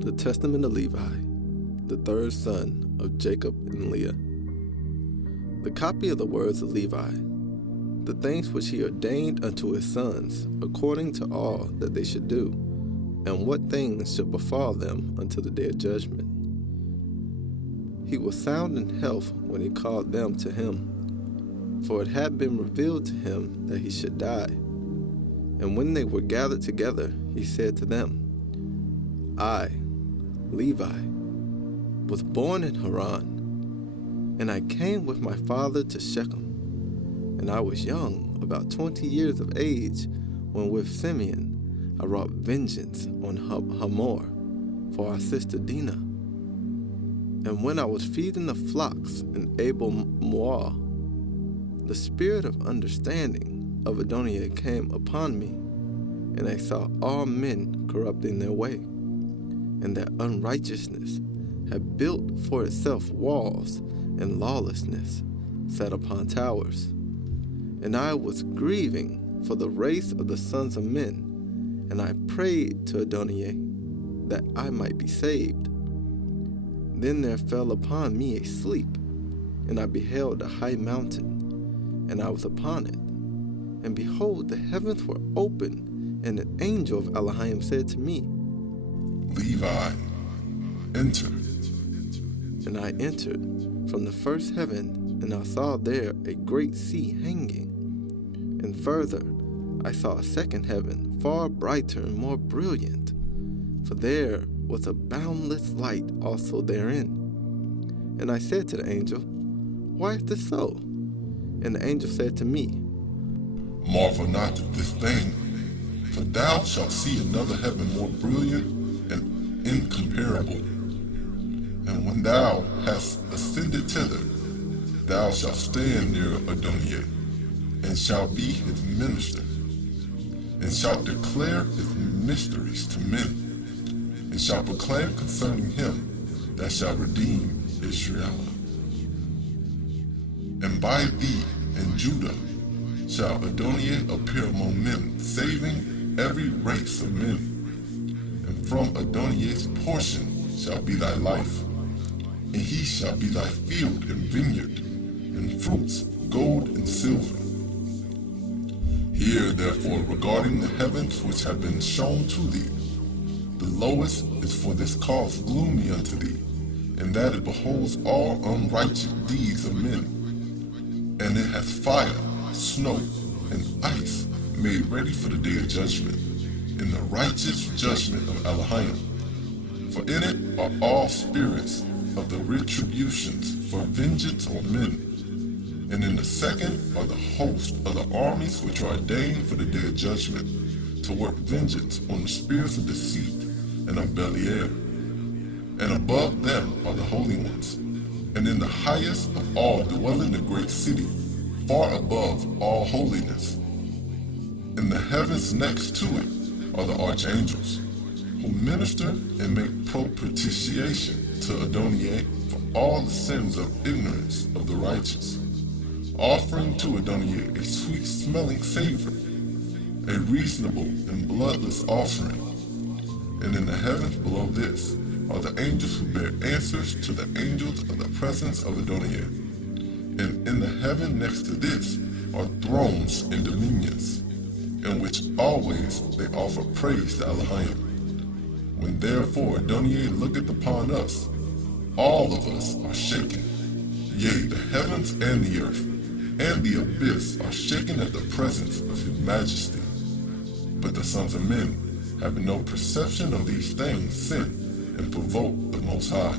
The Testament of Levi, the third son of Jacob and Leah. The copy of the words of Levi, the things which he ordained unto his sons, according to all that they should do, and what things should befall them until the day of judgment. He was sound in health when he called them to him, for it had been revealed to him that he should die. And when they were gathered together, he said to them, I, Levi, was born in Haran, and I came with my father to Shechem, and I was young, about 20 years of age, when with Simeon I wrought vengeance on Hamor for our sister Dinah. And when I was feeding the flocks in Abel Moah, the spirit of understanding of Adonijah came upon me, and I saw all men corrupting their way, and that unrighteousness had built for itself walls, and lawlessness sat upon towers. And I was grieving for the race of the sons of men, and I prayed to Adonijah that I might be saved. Then there fell upon me a sleep, and I beheld a high mountain, and I was upon it. And behold, the heavens were open, and an angel of Alahayim said to me, Levi, enter. And I entered from the first heaven, and I saw there a great sea hanging. And further, I saw a second heaven, far brighter and more brilliant, for there was a boundless light also therein. And I said to the angel, Why is this so? And the angel said to me, Marvel not at this thing, for thou shalt see another heaven more brilliant and incomparable. And when thou hast ascended thither, thou shalt stand near Adonijah, and shalt be his minister, and shalt declare his mysteries to men, and shall proclaim concerning him that shall redeem Israel. And by thee and Judah shall Adonijah appear among men, saving every race of men. And from Adonijah's portion shall be thy life, and he shall be thy field and vineyard, and fruits, gold and silver. Hear therefore regarding the heavens which have been shown to thee. The lowest is for this cause gloomy unto thee, and that it beholds all unrighteous deeds of men. And it hath fire, snow, and ice made ready for the day of judgment, in the righteous judgment of Alahayim. For in it are all spirits of the retributions for vengeance on men. And in the second are the host of the armies which are ordained for the day of judgment, to work vengeance on the spirits of deceit and of Belial. And above them are the holy ones, and in the highest of all dwell in the great city, far above all holiness. In the heavens next to it are the archangels, who minister and make propitiation to Adonijah for all the sins of ignorance of the righteous, offering to Adonijah a sweet-smelling savor, a reasonable and bloodless offering. And in the heavens below this are the angels who bear answers to the angels of the presence of Adonijah. And in the heaven next to this are thrones and dominions, in which always they offer praise to Alahayim. When therefore Adonijah looketh upon us, all of us are shaken. Yea, the heavens and the earth and the abyss are shaken at the presence of his majesty. But the sons of men, having no perception of these things, sin and provoke the Most High.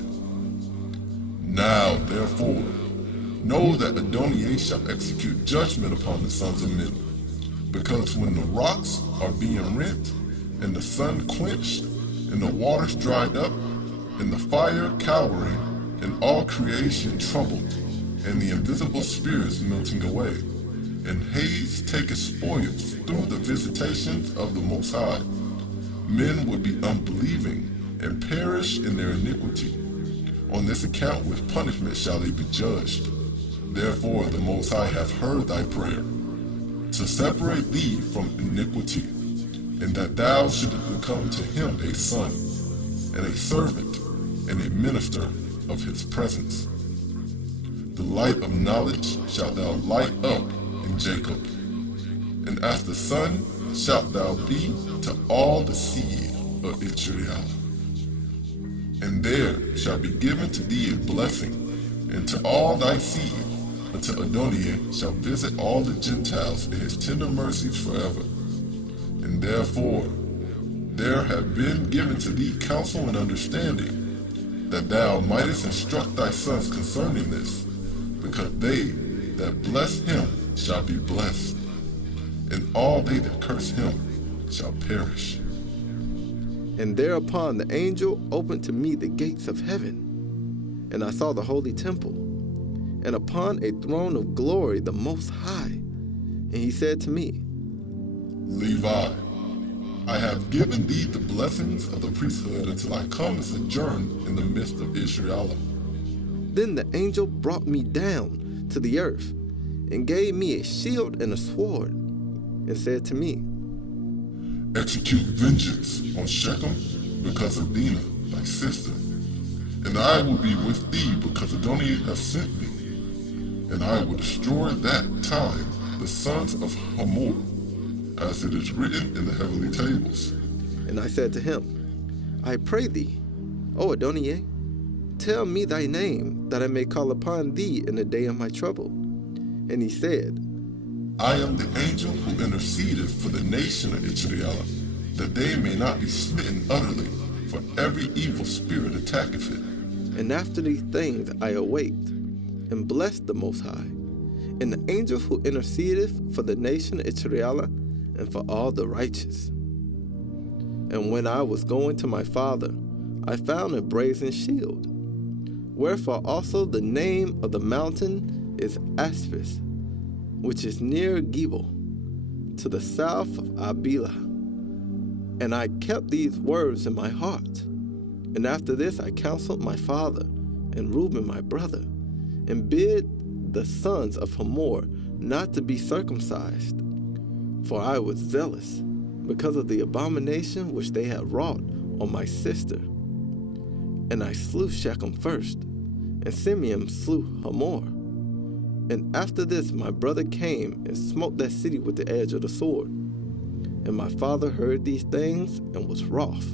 Now, therefore, know that Adonijah shall execute judgment upon the sons of men, because when the rocks are being rent, and the sun quenched, and the waters dried up, and the fire cowering, and all creation troubled, and the invisible spirits melting away, and haze taketh spoils through the visitations of the Most High, men would be unbelieving, and perish in their iniquity. On this account with punishment shall they be judged. Therefore the Most High hath heard thy prayer, to separate thee from iniquity, and that thou shouldest become to him a son, and a servant and a minister of his presence. The light of knowledge shalt thou light up in Jacob, and as the sun shalt thou be to all the seed of Israel. And there shall be given to thee a blessing, and to all thy seed, until Adonai shall visit all the Gentiles in his tender mercies forever. And therefore there have been given to thee counsel and understanding, that thou mightest instruct thy sons concerning this, because they that bless him shall be blessed, and all they that curse him shall perish. And thereupon the angel opened to me the gates of heaven, and I saw the holy temple, and upon a throne of glory the Most High. And he said to me, Levi, I have given thee the blessings of the priesthood until I come and sojourn in the midst of Israel. Then the angel brought me down to the earth, and gave me a shield and a sword, and said to me, Execute vengeance on Shechem because of Dinah, thy sister, and I will be with thee because Adonai hath sent me, and I will destroy that time the sons of Hamor, as it is written in the heavenly tables. And I said to him, I pray thee, O Adonai, tell me thy name, that I may call upon thee in the day of my trouble. And he said, I am the angel who intercedeth for the nation of Israel, that they may not be smitten utterly, for every evil spirit attacketh it. And after these things I awaked, and blessed the Most High, and the angel who intercedeth for the nation of Israel, and for all the righteous. And when I was going to my father, I found a brazen shield. Wherefore also the name of the mountain is Aspis, which is near Gebel, to the south of Abilah. And I kept these words in my heart. And after this I counseled my father, and Reuben my brother, and bid the sons of Hamor not to be circumcised. For I was zealous, because of the abomination which they had wrought on my sister. And I slew Shechem first, and Simeon slew Hamor. And after this my brother came and smote that city with the edge of the sword. And my father heard these things, and was wroth.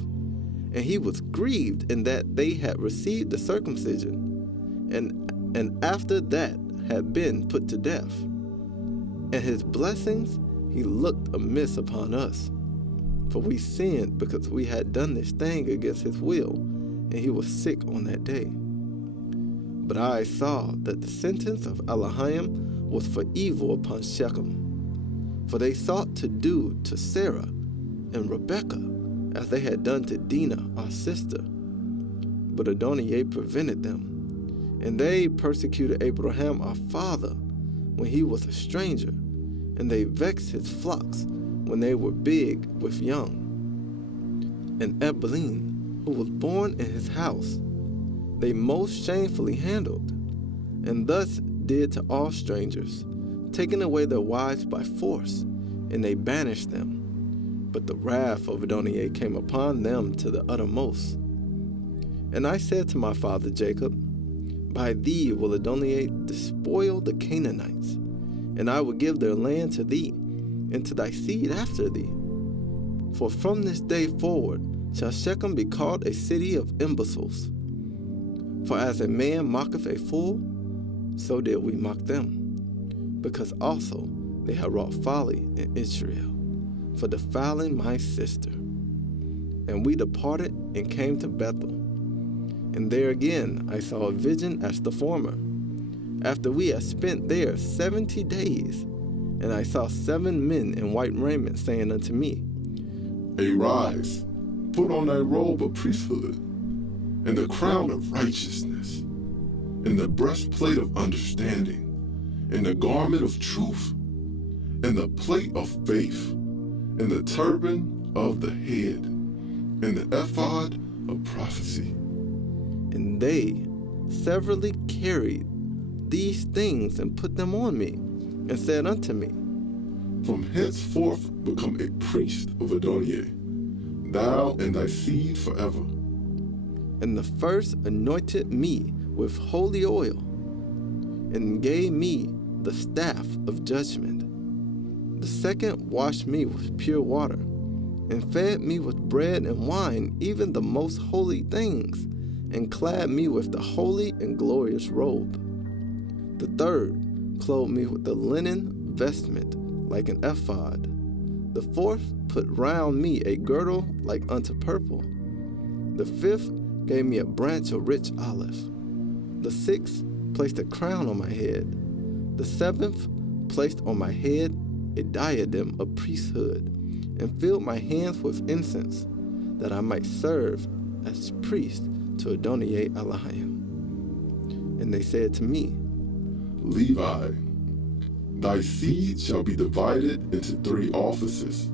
And he was grieved in that they had received the circumcision, and after that had been put to death. And his blessings he looked amiss upon us. For we sinned because we had done this thing against his will, and he was sick on that day. But I saw that the sentence of Alahayim was for evil upon Shechem. For they sought to do to Sarah and Rebekah as they had done to Dinah, our sister. But Adonai prevented them, and they persecuted Abraham our father when he was a stranger, and they vexed his flocks when they were big with young. And Ebeline, who was born in his house, they most shamefully handled, and thus did to all strangers, taking away their wives by force, and they banished them. But the wrath of Adonai came upon them to the uttermost. And I said to my father Jacob, by thee will Adonai despoil the Canaanites, and I will give their land to thee, and to thy seed after thee. For from this day forward shall Shechem be called a city of imbeciles. For as a man mocketh a fool, so did we mock them, because also they have wrought folly in Israel, for defiling my sister. And we departed and came to Bethel. And there again I saw a vision as the former, after we had spent there 70 days. And I saw 7 men in white raiment, saying unto me, Arise, put on thy robe of priesthood, and the crown of righteousness, and the breastplate of understanding, and the garment of truth, and the plate of faith, and the turban of the head, and the ephod of prophecy. And they severally carried these things and put them on me, and said unto me, From henceforth become a priest of Adonai, thou and thy seed forever. And the first anointed me with holy oil, and gave me the staff of judgment. The second washed me with pure water, and fed me with bread and wine, even the most holy things, and clad me with the holy and glorious robe. The third clothed me with the linen vestment like an ephod. The fourth put round me a girdle like unto purple. The fifth gave me a branch of rich olive. The sixth placed a crown on my head. The seventh placed on my head a diadem of priesthood, and filled my hands with incense, that I might serve as priest to Adonai Alahayim. And they said to me, Levi, thy seed shall be divided into 3 offices,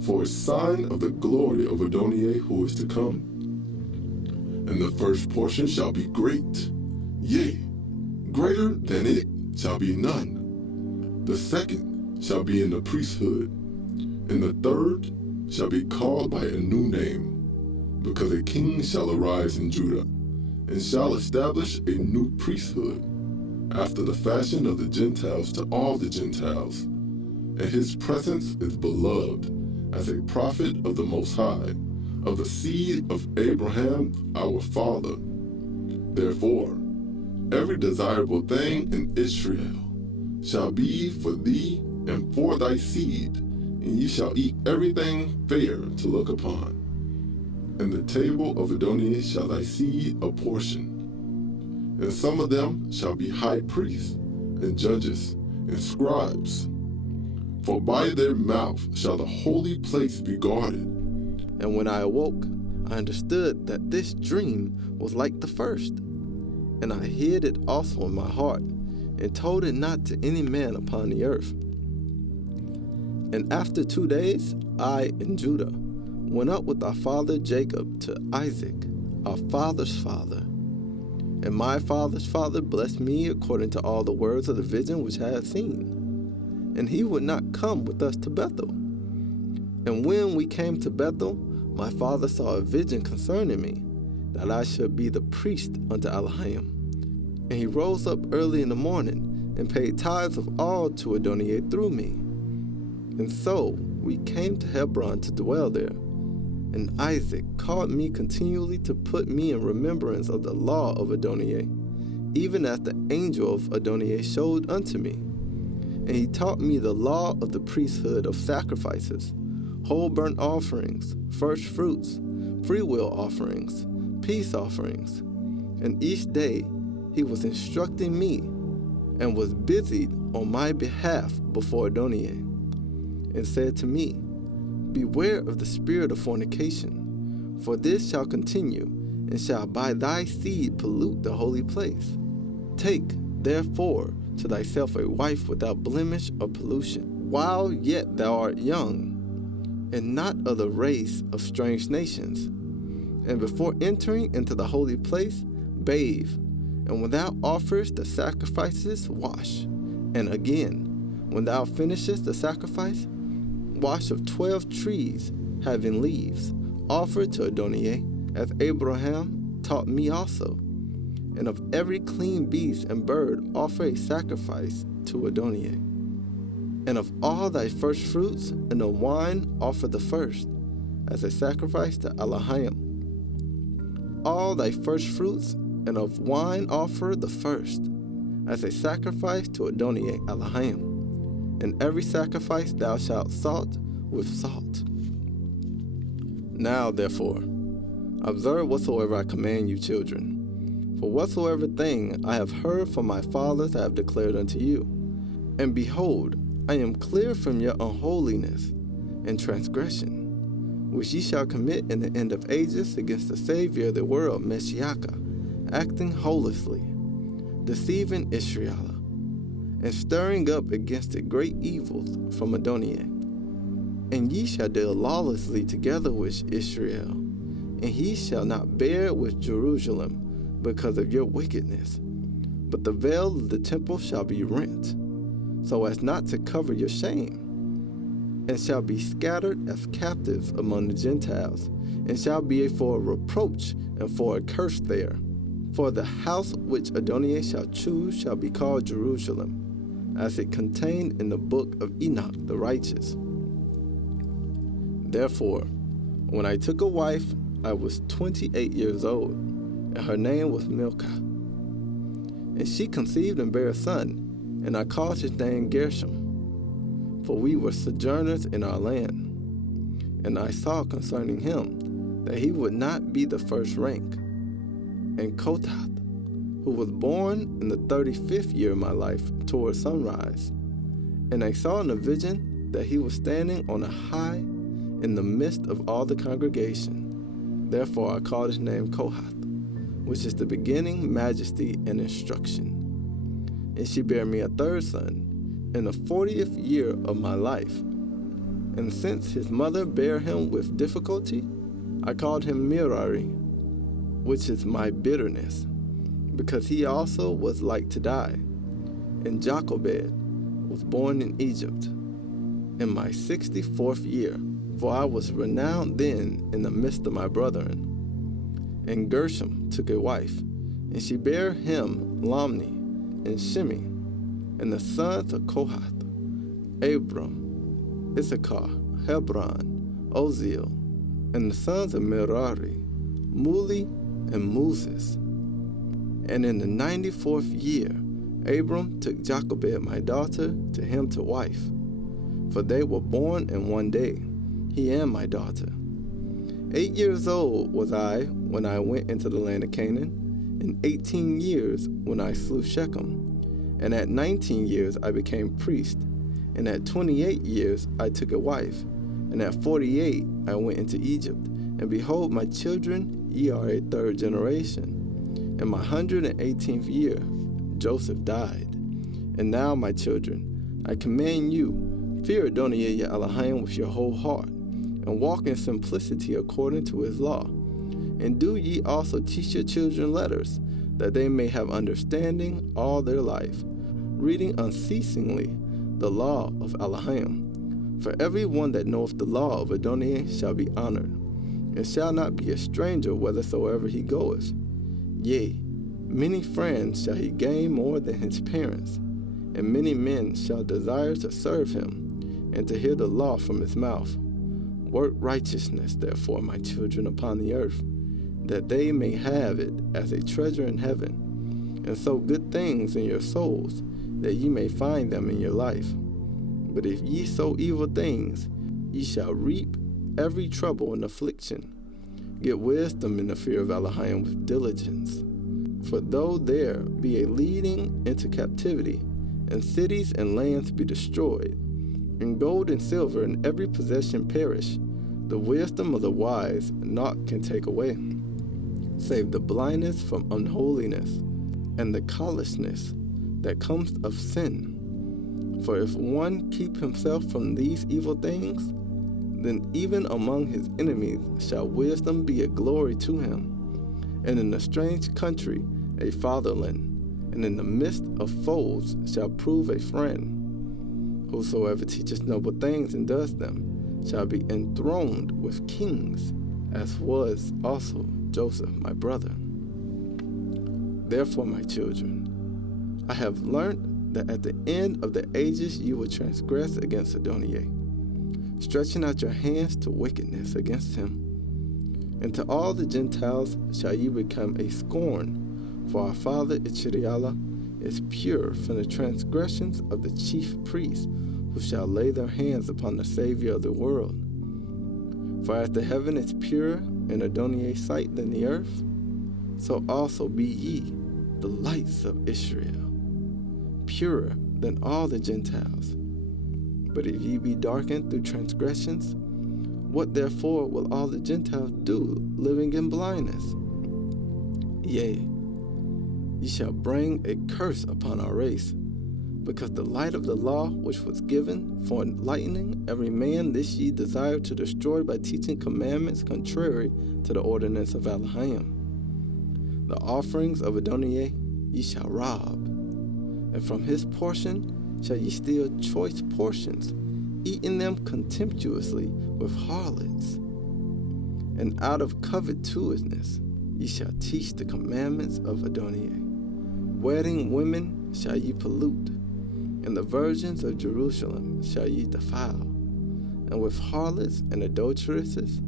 for a sign of the glory of Adonai who is to come. And the first portion shall be great, yea, greater than it shall be none. The second shall be in the priesthood, and the third shall be called by a new name, because a king shall arise in Judah, and shall establish a new priesthood, after the fashion of the Gentiles to all the Gentiles. And his presence is beloved as a prophet of the Most High, of the seed of Abraham our father. Therefore, every desirable thing in Israel shall be for thee and for thy seed, and ye shall eat everything fair to look upon. And the table of Adonai shall thy seed apportion. And some of them shall be high priests, and judges, and scribes. For by their mouth shall the holy place be guarded. And when I awoke, I understood that this dream was like the first. And I hid it also in my heart, and told it not to any man upon the earth. And after 2 days, I and Judah went up with our father Jacob to Isaac, our father's father. And my father's father blessed me according to all the words of the vision which I had seen. And he would not come with us to Bethel. And when we came to Bethel, my father saw a vision concerning me, that I should be the priest unto Alahayim. And he rose up early in the morning, and paid tithes of all to Adonai through me. And so we came to Hebron to dwell there. And Isaac called me continually to put me in remembrance of the law of Adonai, even as the angel of Adonai showed unto me. And he taught me the law of the priesthood of sacrifices, whole burnt offerings, first fruits, freewill offerings, peace offerings. And each day he was instructing me, and was busied on my behalf before Adonai, and said to me, Beware of the spirit of fornication, for this shall continue, and shall by thy seed pollute the holy place. Take, therefore, to thyself a wife without blemish or pollution, while yet thou art young, and not of the race of strange nations. And before entering into the holy place, bathe, and when thou offerest the sacrifices, wash. And again, when thou finishest the sacrifice, wash of 12 trees having leaves, offered to Adonai, as Abraham taught me also. And of every clean beast and bird offer a sacrifice to Adonai. And of all thy first fruits and the wine offer the first, as a sacrifice to Alahayim. All thy first fruits and of wine offer the first, as a sacrifice to Adonai Alahayim. And every sacrifice thou shalt salt with salt. Now, therefore, observe whatsoever I command you, children. For whatsoever thing I have heard from my fathers I have declared unto you. And behold, I am clear from your unholiness and transgression, which ye shall commit in the end of ages against the Savior of the world, Mashiach, acting holishly, deceiving Israel, and stirring up against it great evils from Adonai. And ye shall deal lawlessly together with Israel, and he shall not bear with Jerusalem because of your wickedness. But the veil of the temple shall be rent, so as not to cover your shame. and shall be scattered as captives among the Gentiles, and shall be for a reproach and for a curse there. For the house which Adonai shall choose shall be called Jerusalem, as it contained in the book of Enoch the righteous. Therefore, when I took a wife, I was 28 years old, and her name was Milcah. And she conceived and bare a son, and I called his name Gershom, for we were sojourners in our land. And I saw concerning him that he would not be the first rank. And Kohath, who was born in the 35th year of my life toward sunrise. And I saw in a vision that he was standing on a high in the midst of all the congregation. Therefore I called his name Kohath, which is the beginning, majesty, and instruction. And she bare me a third son in the 40th year of my life. And since his mother bare him with difficulty, I called him Merari, which is my bitterness, because he also was like to die. And Jochebed was born in Egypt in my 64th year, for I was renowned then in the midst of my brethren. And Gershom took a wife, and she bare him Lamni and Shimi, and the sons of Kohath, Abram, Issachar, Hebron, Oziel, and the sons of Merari, Muli, and Moses. And in the 94th year, Abram took Jochebed my daughter to him to wife, for they were born in one day, he and my daughter. 8 years old was I when I went into the land of Canaan, and 18 years when I slew Shechem. And at 19 years I became priest, and at 28 years I took a wife, and at 48 I went into Egypt. And behold, my children, ye are a third generation. In my 118th year, Joseph died. And now, my children, I command you, fear Adonai your Alahayim with your whole heart, and walk in simplicity according to his law. And do ye also teach your children letters, that they may have understanding all their life, reading unceasingly the law of Alahayim. For every one that knoweth the law of Adonai shall be honored, and shall not be a stranger whithersoever he goeth. Yea, many friends shall he gain more than his parents, and many men shall desire to serve him, and to hear the law from his mouth. Work righteousness, therefore, my children, upon the earth, that they may have it as a treasure in heaven, and sow good things in your souls, that ye may find them in your life. But if ye sow evil things, ye shall reap every trouble and affliction. Get wisdom in the fear of Alahayim with diligence. For though there be a leading into captivity, and cities and lands be destroyed, and gold and silver and every possession perish, the wisdom of the wise naught can take away, save the blindness from unholiness, and the callousness that comes of sin. For if one keep himself from these evil things, then even among his enemies shall wisdom be a glory to him, and in a strange country a fatherland, and in the midst of foes shall prove a friend. Whosoever teaches noble things and does them shall be enthroned with kings, as was also Joseph my brother. Therefore, my children, I have learnt that at the end of the ages you will transgress against Adonai, stretching out your hands to wickedness against him. And to all the Gentiles shall you become a scorn, for our father Ishriala is pure from the transgressions of the chief priests, who shall lay their hands upon the Savior of the world. For as the heaven is purer in Adonai's sight than the earth, so also be ye the lights of Israel, purer than all the Gentiles. But if ye be darkened through transgressions, what therefore will all the Gentiles do, living in blindness? Yea, ye shall bring a curse upon our race, because the light of the law which was given for enlightening every man, this ye desire to destroy by teaching commandments contrary to the ordinance of Alahayim. The offerings of Adonai ye shall rob, and from his portion shall ye steal choice portions, eating them contemptuously with harlots. And out of covetousness ye shall teach the commandments of Adonai. Wedding women shall ye pollute, and the virgins of Jerusalem shall ye defile. And with harlots and adulteresses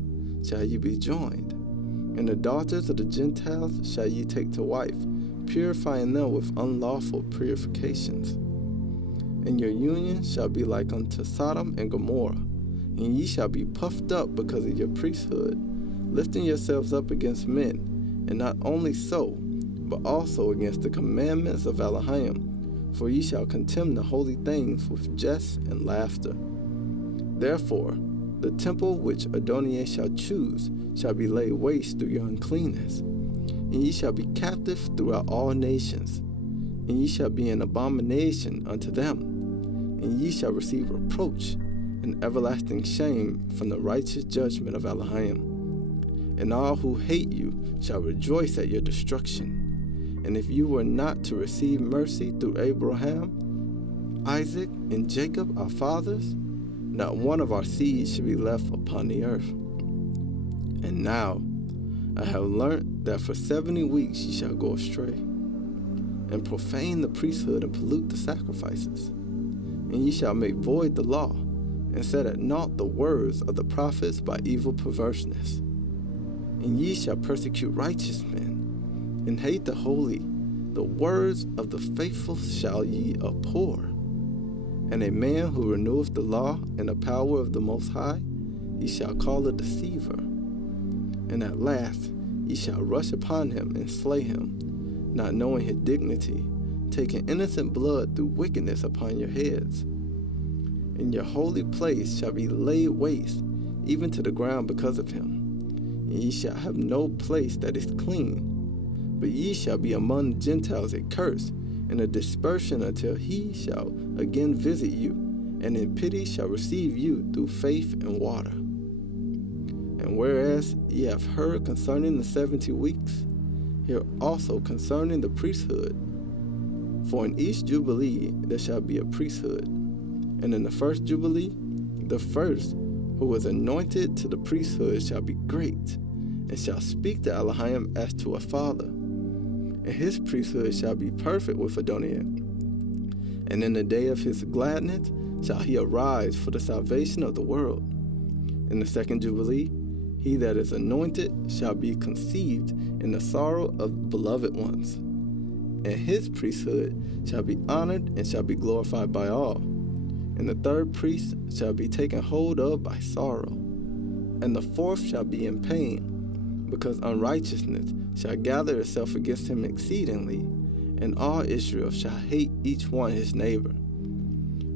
shall ye be joined, and the daughters of the Gentiles shall ye take to wife, purifying them with unlawful purifications. And your union shall be like unto Sodom and Gomorrah, and ye shall be puffed up because of your priesthood, lifting yourselves up against men, and not only so, but also against the commandments of Alahayim, for ye shall contemn the holy things with jest and laughter. Therefore, the temple which Adonai shall choose shall be laid waste through your uncleanness, and ye shall be captive throughout all nations, and ye shall be an abomination unto them, and ye shall receive reproach and everlasting shame from the righteous judgment of Alahayim. And all who hate you shall rejoice at your destruction. And if you were not to receive mercy through Abraham, Isaac, and Jacob our fathers, not one of our seed should be left upon the earth. And now I have learnt that for 70 weeks ye shall go astray, and profane the priesthood and pollute the sacrifices. And ye shall make void the law, and set at naught the words of the prophets by evil perverseness. And ye shall persecute righteous men, and hate the holy. The words of the faithful shall ye abhor. And a man who reneweth the law and the power of the Most High, ye shall call a deceiver. And at last ye shall rush upon him and slay him, not knowing his dignity, taking innocent blood through wickedness upon your heads. And your holy place shall be laid waste, even to the ground because of him. And ye shall have no place that is clean, but ye shall be among the Gentiles a curse, and a dispersion until he shall again visit you, and in pity shall receive you through faith and water. And whereas ye have heard concerning the 70 weeks, hear also concerning the priesthood. For in each jubilee there shall be a priesthood, and in the first jubilee, the first who was anointed to the priesthood shall be great, and shall speak to Alahayim as to a father. And his priesthood shall be perfect with Adonai. And in the day of his gladness shall he arise for the salvation of the world. In the second jubilee, he that is anointed shall be conceived in the sorrow of beloved ones. And his priesthood shall be honored and shall be glorified by all. And the third priest shall be taken hold of by sorrow. And the fourth shall be in pain, because unrighteousness shall gather itself against him exceedingly, and all Israel shall hate each one his neighbor.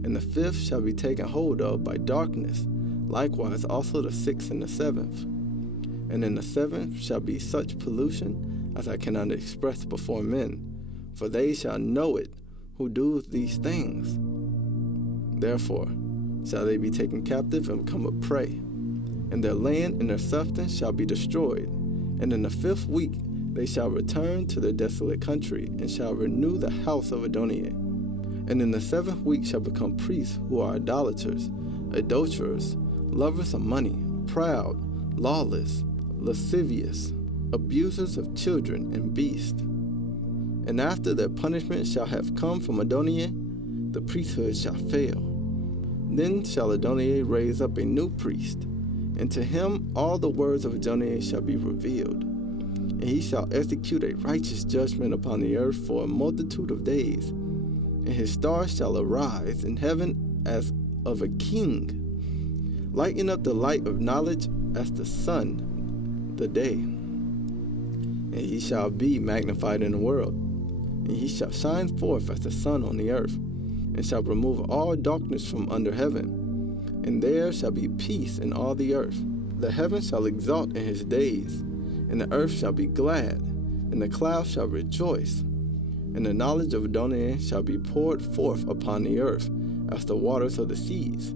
And the fifth shall be taken hold of by darkness, likewise also the sixth and the seventh. And in the seventh shall be such pollution as I cannot express before men, for they shall know it who do these things. Therefore shall they be taken captive and become a prey, and their land and their substance shall be destroyed. And in the 5th week they shall return to their desolate country, and shall renew the house of Adonai. And in the 7th week shall become priests who are idolaters, adulterers, lovers of money, proud, lawless, lascivious, abusers of children and beasts. And after their punishment shall have come from Adonai, the priesthood shall fail. Then shall Adonai raise up a new priest, and to him all the words of Adonai shall be revealed. And he shall execute a righteous judgment upon the earth for a multitude of days. And his star shall arise in heaven as of a king, lighting up the light of knowledge as the sun, the day. And he shall be magnified in the world, and he shall shine forth as the sun on the earth, and shall remove all darkness from under heaven. And there shall be peace in all the earth. The heaven shall exult in his days, and the earth shall be glad, and the clouds shall rejoice. And the knowledge of Adonai shall be poured forth upon the earth as the waters of the seas.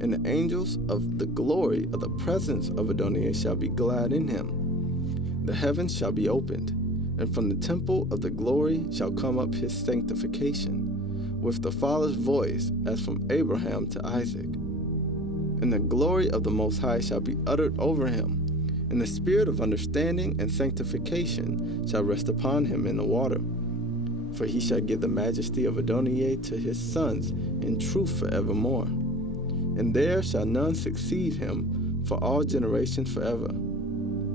And the angels of the glory of the presence of Adonai shall be glad in him. The heavens shall be opened, and from the temple of the glory shall come up his sanctification, with the Father's voice as from Abraham to Isaac. And the glory of the Most High shall be uttered over him, and the spirit of understanding and sanctification shall rest upon him in the water. For he shall give the majesty of Adonai to his sons in truth forevermore. And there shall none succeed him for all generations forever.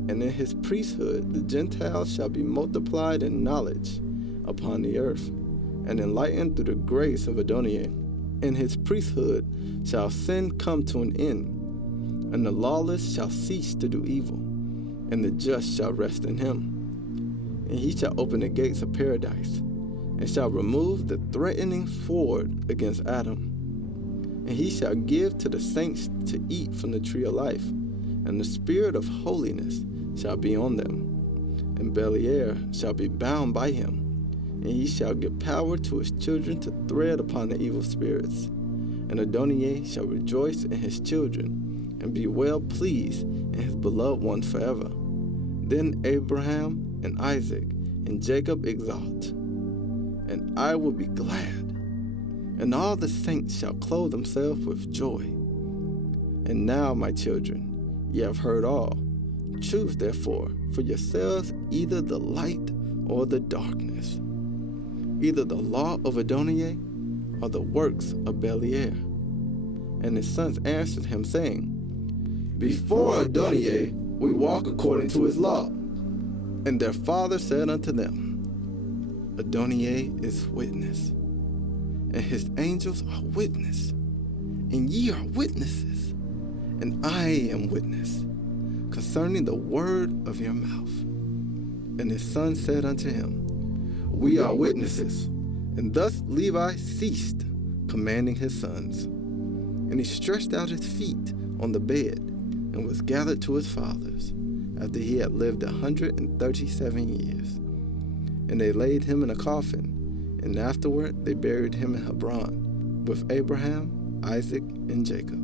And in his priesthood the Gentiles shall be multiplied in knowledge upon the earth, and enlightened through the grace of Adonai. In his priesthood shall sin come to an end, and the lawless shall cease to do evil, and the just shall rest in him. And he shall open the gates of paradise, and shall remove the threatening sword against Adam. And he shall give to the saints to eat from the tree of life, and the spirit of holiness shall be on them. And Beliar shall be bound by him, and he shall give power to his children to tread upon the evil spirits. And Adonai shall rejoice in his children, and be well pleased in his beloved one forever. Then Abraham and Isaac and Jacob exalt, and I will be glad, and all the saints shall clothe themselves with joy. And now, my children, ye have heard all. Choose therefore for yourselves either the light or the darkness, either the law of Adonai or the works of Beliar. And his sons answered him, saying, Before Adonai we walk according to his law. And their father said unto them, Adonai is witness, and his angels are witness, and ye are witnesses, and I am witness concerning the word of your mouth. And his son said unto him, We are witnesses. And thus Levi ceased commanding his sons. And he stretched out his feet on the bed, and was gathered to his fathers, after he had lived 137 years. And they laid him in a coffin, and afterward they buried him in Hebron, with Abraham, Isaac, and Jacob.